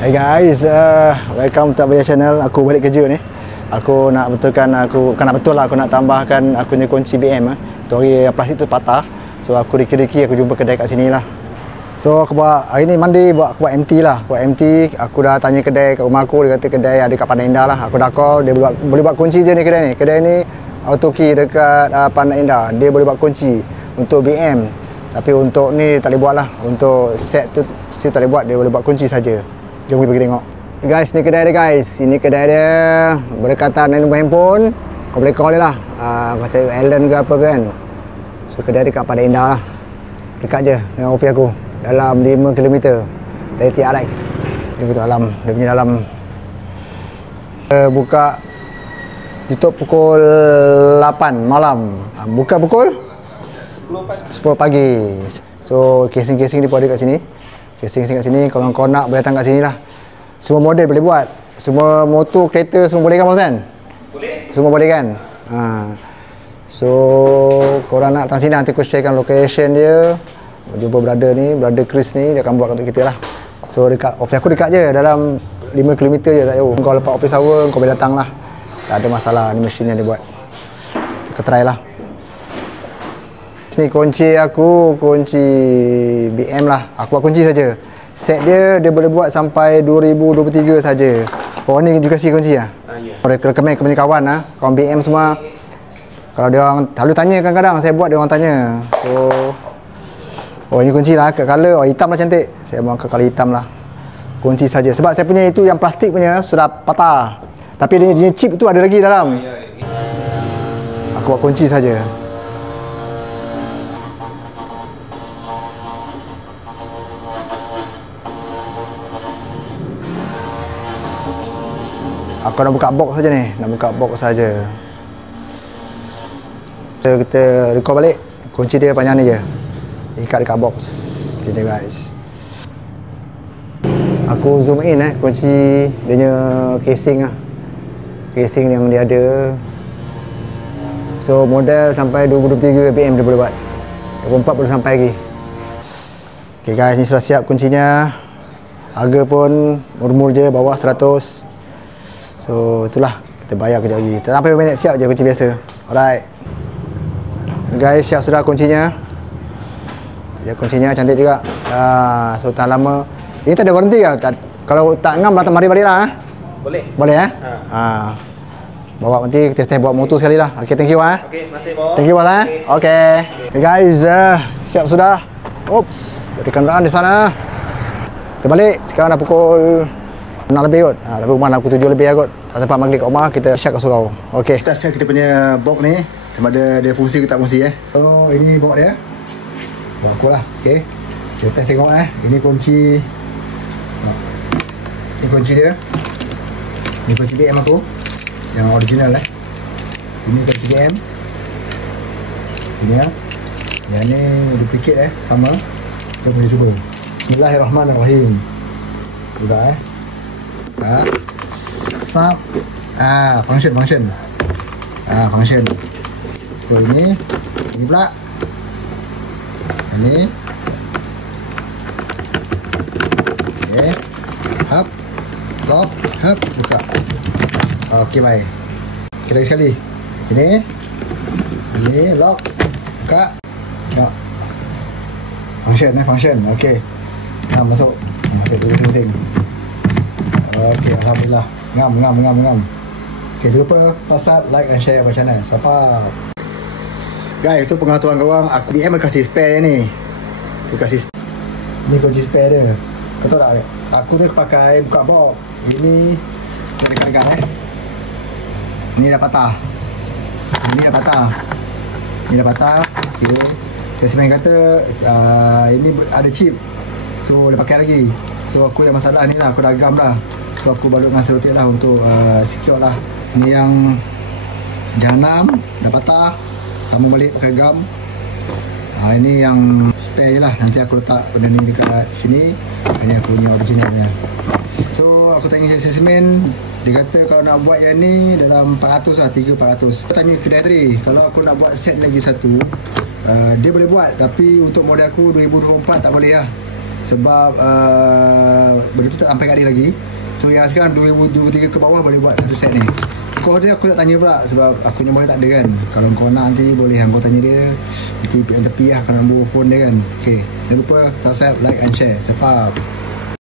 Hey guys, welcome to Abaya Channel. Aku balik kerja ni. Aku nak betulkan, bukan nak betul lah, aku nak tambahkan aku punya kunci BM. Tu hari plastik tu patah. So aku reki-reki, aku jumpa kedai kat sini lah. So aku buat, hari ni mandi aku buat MT lah. Buat MT, aku dah tanya kedai kat rumah aku, dia kata kedai ada kat Pandai Indah lah. Aku dah call, dia boleh buat kunci je ni kedai ni. Kedai ni auto key dekat Pandai Indah. Dia boleh buat kunci untuk BM. Tapi untuk ni tak boleh buat lah. Untuk set tu still tak boleh buat, dia boleh buat kunci saja. Jom kita pergi tengok. Guys, ni kedai dia guys. Ini kedai dia berdekatan dengan nombor handphone. Kau boleh call dia lah. Macam Allen ke apa kan. So kedai dia kat Pandai Indah lah. Dekat je dengan office aku. Dalam 5 km dari TRX. Dia kita dalam, dia punya dalam. Buka, tutup pukul 8 malam. Buka pukul 10 pagi. So casing-casing dia pun ada kat sini. Casing kat sini, kalau kau nak boleh datang kat sini lah. Semua model boleh buat. Semua motor, kereta semua boleh kan Fauzan? Boleh. Semua boleh kan? So korang nak datang sini, nanti aku sharekan location dia. Jumpa brother ni, brother Chris ni, dia akan buat untuk kita lah. So dekat, office aku dekat je, dalam 5 km je, tak jauh. Kau lepas office hour, kau boleh datang lah. Tak ada masalah, ni mesin yang dia buat. Kita try lah. Ni kunci aku, kunci BM lah. Aku buat kunci saja. Set dia boleh buat sampai 2023 saja. Oh ni juga kasih kunci lah? Ya. Recommend ke punya kawan lah. Kawan BM semua. Kalau dia orang selalu tanya kadang-kadang saya buat, dia orang tanya. So, oh ini kunci lah, kat color, oh hitam lah cantik. Saya buat ke color hitam lah. Kunci saja. Sebab saya punya itu yang plastik punya sudah patah. Tapi dia chip tu ada lagi dalam. Aku buat kunci saja. Aku nak buka box saja ni, nak buka box saja. Kita record balik. Kunci dia panjang ni je. Ikat dekat box. Sini guys. Aku zoom in kunci dia punya casing lah. Casing yang dia ada. So model sampai 2023 BM dia boleh buat. 24 boleh sampai lagi. Okay guys, ni sudah siap kuncinya. Harga pun murmur je, bawah 100. So itulah, kita bayar kejap lagi. Tak sampai minit siap je kunci biasa. Alright guys, siap sudah kuncinya. Ya, kuncinya cantik juga. So tahan lama. Ini tak ada warranty lah. Kalau tak ngam datang mari balik lah. Boleh. Boleh bawa nanti kita test buat motor sekali lah. Okay, thank you Okay, masih bos. Thank you bos Okay guys, siap sudah. Oops, jadi kenderaan di sana. Kita balik. Sekarang dah pukul 6 lebih kot. Tapi rumah dah pukul 7 lebih kot. Tak sempat maghrib kat rumah, kita syak kat surau. Okay, kita set kita punya box ni. Sama ada dia fungsi ke tak fungsi So ini box dia. Buat aku lah. Okay, kita test tengok Ini kunci. Ini kunci dia. Ini kunci BM aku yang original Ini kunci BM. Ini yang ni duplicate sama. Kita boleh cuba. Bismillahirrahmanirrahim. Sudah sub function. Function. So ini pula. Ini. Okay. Hub. Lock. Hub. Buka. Okay, baik. Okay, lagi sekali. Ini lock. Buka. Lock. Function. Okay. Masuk. Masuk pusing-pusing. Okay, alhamdulillah. Ngam. Okay, jangan lupa subscribe, like dan share my channel. Sampai. Guys, itu pengaturan korang. Aku DM kasih spare ni. Dia kasih. Ni kunci spare dia. Kau tahu tak? Aku tu pakai buka box. Ini dekat-dekat Ni dah patah. Ni dah patah. Okay. Salesman kata ini ada chip. So dia pakai lagi. So aku yang masalah ni lah, aku dah gam dah. So aku balut dengan selotik lah untuk secure lah. Ni yang jahanam dah patah, sambung balik pakai gam. Ini yang spare je lah. Nanti aku letak benda ni dekat sini. Ini aku punya originalnya. So aku tanya salesman, dia kata kalau nak buat yang ni dalam 400 lah, 300-400. Aku tanya kedai tadi, kalau aku nak buat set lagi satu, dia boleh buat, tapi untuk model aku 2024 tak boleh lah. Sebab begitu tak sampai kat dia lagi. So yang sekarang 2023 ke bawah boleh buat satu set ni. Kau dia aku tak tanya pula sebab aku nombor dia tak ada kan. Kalau kau nak nanti boleh kau tanya dia. Nanti tepi lah kalau nombor phone dia kan. Okay, jangan lupa subscribe, like and share. Sebab